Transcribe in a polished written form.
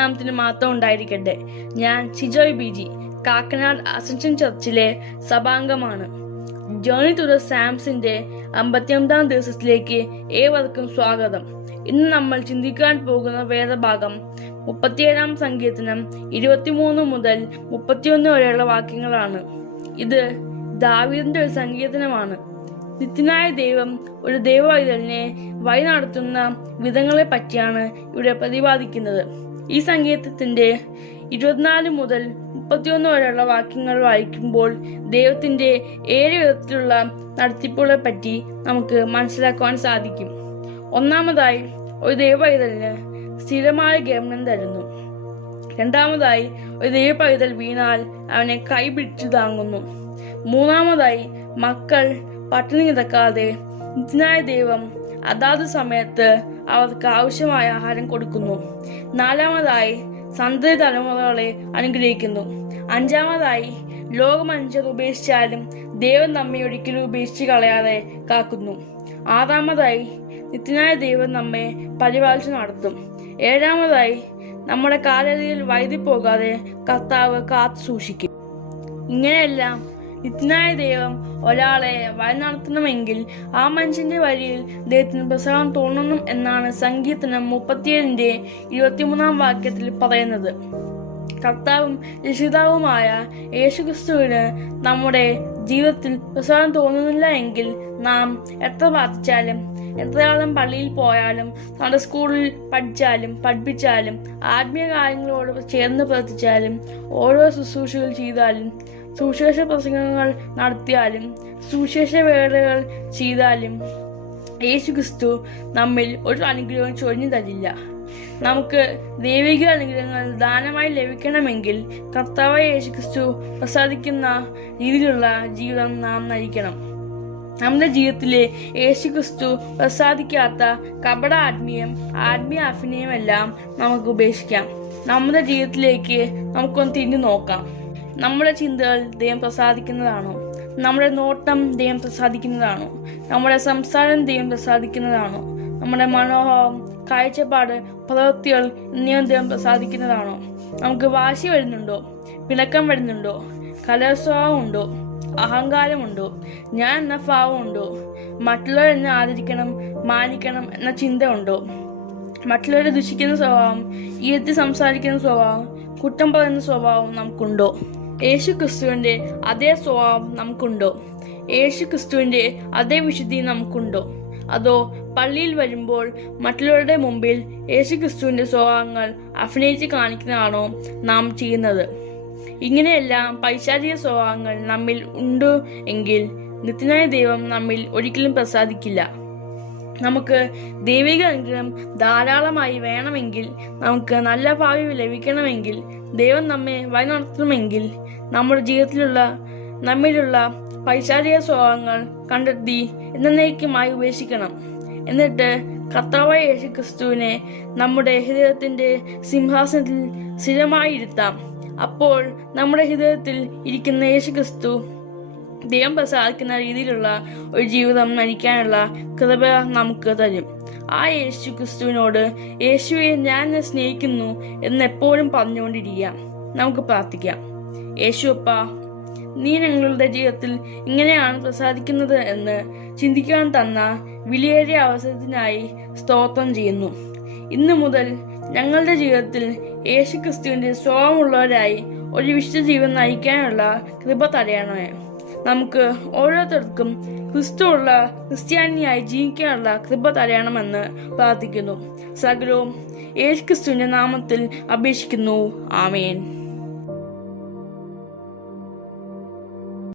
ദൈവനാമത്തിന് മാത്രം ഉണ്ടായിരിക്കട്ടെ. ഞാൻ ഷിജോയ് ബിജി, കാക്കനാട് അസൻഷൻ ചർച്ചിലെ സഭാംഗമാണ്. ജേണി ടു ദ സാംസിന്റെ 55-ാം ദിവസത്തിലേക്ക് ഏവർക്കും സ്വാഗതം. ഇന്ന് നമ്മൾ ചിന്തിക്കാൻ പോകുന്ന വേദഭാഗം 37-ാം സങ്കീർത്തനം 23 മുതൽ 31 വരെയുള്ള വാക്യങ്ങളാണ്. ഇത് ദാവീദിന്റെ ഒരു സങ്കീർത്തനമാണ്. നിത്യനായ ദൈവം ഒരു ദൈവവൈതലിനെ വഴി നടത്തുന്ന വിധങ്ങളെ പറ്റിയാണ് ഇവിടെ പ്രതിപാദിക്കുന്നത്. ഈ സങ്കീർത്തനത്തിന്റെ 24 മുതൽ 31 വരെയുള്ള വാക്യങ്ങൾ വായിക്കുമ്പോൾ ദൈവത്തിന്റെ 7 വിധത്തിലുള്ള നടത്തിപ്പുകളെ പറ്റി നമുക്ക് മനസ്സിലാക്കുവാൻ സാധിക്കും. ഒന്നാമതായി, ഒരു ദൈവവൈതലിന് സ്ഥിരമായ ഗമനം തരുന്നു. രണ്ടാമതായി, ഒരു ദൈവവൈതൽ വീണാൽ അവനെ കൈപിടിച്ചു താങ്ങുന്നു. മൂന്നാമതായി, മക്കൾ പട്ടിണി കിടക്കാതെ നിത്യനായ ദൈവം അതാത് സമയത്ത് അവർക്ക് ആവശ്യമായ ആഹാരം കൊടുക്കുന്നു. നാലാമതായി, സന്തതി തലമുറകളെ അനുഗ്രഹിക്കുന്നു. അഞ്ചാമതായി, ലോകമനുഷ്യർ ഉപേക്ഷിച്ചാലും ദൈവം നമ്മെ ഒരിക്കലും ഉപേക്ഷിച്ച് കളയാതെ കാക്കുന്നു. ആറാമതായി, നിത്യനായ ദൈവം നമ്മെ പരിപാലിച്ചു നടത്തും. ഏഴാമതായി, നമ്മുടെ കാലടിയിൽ വഴുതി പോകാതെ കർത്താവ് കാത്തു സൂക്ഷിക്കും. ഇങ്ങനെയെല്ലാം നിത്യനായ ദൈവം ഒരാളെ വഴി നടത്തണമെങ്കിൽ ആ മനുഷ്യന്റെ വഴിയിൽ ദൈവത്തിന് പ്രസാദം തോന്നണം എന്നാണ് സങ്കീർത്തനം 37-ന്റെ 23-ാം വാക്യത്തിൽ പറയുന്നത്. കർത്താവും രക്ഷിതാവുമായ യേശുക്രിസ്തുവിന് നമ്മുടെ ജീവിതത്തിൽ പ്രസാദം തോന്നുന്നില്ല എങ്കിൽ നാം എത്ര പ്രാർത്ഥിച്ചാലും, എത്രയാളും പള്ളിയിൽ പോയാലും, നമ്മുടെ സ്കൂളിൽ പഠിപ്പിച്ചാലും, ആത്മീയ കാര്യങ്ങളോട് ചേർന്ന് പ്രവർത്തിച്ചാലും, ഓരോ ശുശ്രൂഷകൾ ചെയ്താലും, സുവിശേഷ പ്രസംഗങ്ങൾ നടത്തിയാലും, സുവിശേഷ വേളകൾ ചെയ്താലും യേശുക്രിസ്തു നമ്മിൽ ഒരു അനുഗ്രഹവും ചൊരിഞ്ഞു തരില്ല. നമുക്ക് ദൈവിക അനുഗ്രഹങ്ങൾ ദാനമായി ലഭിക്കണമെങ്കിൽ കർത്താവായ യേശുക്രിസ്തു പ്രസാദിക്കുന്ന രീതിയിലുള്ള ജീവിതം നാം നയിക്കണം. നമ്മുടെ ജീവിതത്തിലെ യേശുക്രിസ്തു പ്രസാദിക്കാത്ത കപട ആത്മീയ അഭിനയമെല്ലാം നമുക്ക് ഉപേക്ഷിക്കാം. നമ്മുടെ ജീവിതത്തിലേക്ക് നമുക്കൊന്ന് തിരിഞ്ഞു നോക്കാം. നമ്മുടെ ചിന്തകൾ ദൈവം പ്രസാദിക്കുന്നതാണോ? നമ്മുടെ നോട്ടം ദൈവം പ്രസാദിക്കുന്നതാണോ? നമ്മുടെ സംസാരം ദൈവം പ്രസാദിക്കുന്നതാണോ? നമ്മുടെ മനോഭാവം, കാഴ്ചപ്പാട്, പ്രവൃത്തികൾ എന്നിവ ദൈവം പ്രസാദിക്കുന്നതാണോ? നമുക്ക് വാശി വരുന്നുണ്ടോ? പിണക്കം വരുന്നുണ്ടോ? കലഹസ്വഭാവം ഉണ്ടോ? അഹങ്കാരമുണ്ടോ? ഞാൻ എന്ന ഭാവമുണ്ടോ? മറ്റുള്ളവർ എന്നെ ആദരിക്കണം, മാനിക്കണം എന്ന ചിന്ത ഉണ്ടോ? മറ്റുള്ളവരെ ദുഷിക്കുന്ന സ്വഭാവം, ഈയത്തി സംസാരിക്കുന്ന സ്വഭാവം, കുറ്റം പറയുന്ന സ്വഭാവം നമുക്കുണ്ടോ? യേശുക്രിസ്തുവിന്റെ അതേ സ്വഭാവം നമുക്കുണ്ടോ? യേശുക്രിസ്തുവിന്റെ അതേ വിശുദ്ധി നമുക്കുണ്ടോ? അതോ പള്ളിയിൽ വരുമ്പോൾ മറ്റുള്ളവരുടെ മുമ്പിൽ യേശുക്രിസ്തുവിന്റെ സ്വഭാവങ്ങൾ അഭിനയിച്ച് കാണിക്കുന്നതാണോ നാം ചെയ്യുന്നത്? ഇങ്ങനെയെല്ലാം പൈശാചിക സ്വഭാവങ്ങൾ നമ്മിൽ ഉണ്ട് എങ്കിൽ നിത്യനായ ദൈവം നമ്മിൽ ഒരിക്കലും പ്രസാദിക്കില്ല. നമുക്ക് ദൈവിക അനുഗ്രഹം ധാരാളമായി വേണമെങ്കിൽ, നമുക്ക് നല്ല ഭാവി ലഭിക്കണമെങ്കിൽ, ദൈവം നമ്മെ വഴി നടത്തണമെങ്കിൽ നമ്മുടെ നമ്മിലുള്ള പൈശാചിക സ്വഭാവങ്ങൾ കണ്ടെത്തി എന്നേക്കുമായി ഉപേക്ഷിക്കണം. എന്നിട്ട് കർത്താവായ യേശുക്രിസ്തുവിനെ നമ്മുടെ ഹൃദയത്തിന്റെ സിംഹാസനത്തിൽ സ്ഥിരമായി ഇരുത്താം. അപ്പോൾ നമ്മുടെ ഹൃദയത്തിൽ ഇരിക്കുന്ന യേശുക്രിസ്തു ദൈവം പ്രസാദിക്കുന്ന രീതിയിലുള്ള ഒരു ജീവിതം നയിക്കാനുള്ള കൃപ നമുക്ക് തരും. ആ യേശുക്രിസ്തുവിനോട് യേശുവെ ഞാൻ സ്നേഹിക്കുന്നു എന്നെപ്പോഴും പറഞ്ഞുകൊണ്ടിരിക്കാം. നമുക്ക് പ്രാർത്ഥിക്കാം. യേശുവപ്പ, നീ ഞങ്ങളുടെ ജീവിതത്തിൽ ഇങ്ങനെയാണ് പ്രസാദിക്കുന്നത് എന്ന് ചിന്തിക്കാൻ തന്ന വിലയേറിയ അവസരത്തിനായി സ്തോത്രം ചെയ്യുന്നു. ഇന്നു മുതൽ ഞങ്ങളുടെ ജീവിതത്തിൽ യേശുക്രിസ്തുവിന്റെ സ്വഭാവമുള്ളവരായി ഒരു വിശുദ്ധ ജീവിതം നയിക്കാനുള്ള കൃപ തടയണമേ. നമുക്ക് ഓരോരുത്തർക്കും ക്രിസ്തുവുള്ള ക്രിസ്ത്യാനിയായി ജീവിക്കാനുള്ള കൃപ തടയണമെന്ന് പ്രാർത്ഥിക്കുന്നു. സകലവും യേശുക്രിസ്തുവിന്റെ നാമത്തിൽ അപേക്ഷിക്കുന്നു. ആമേൻ.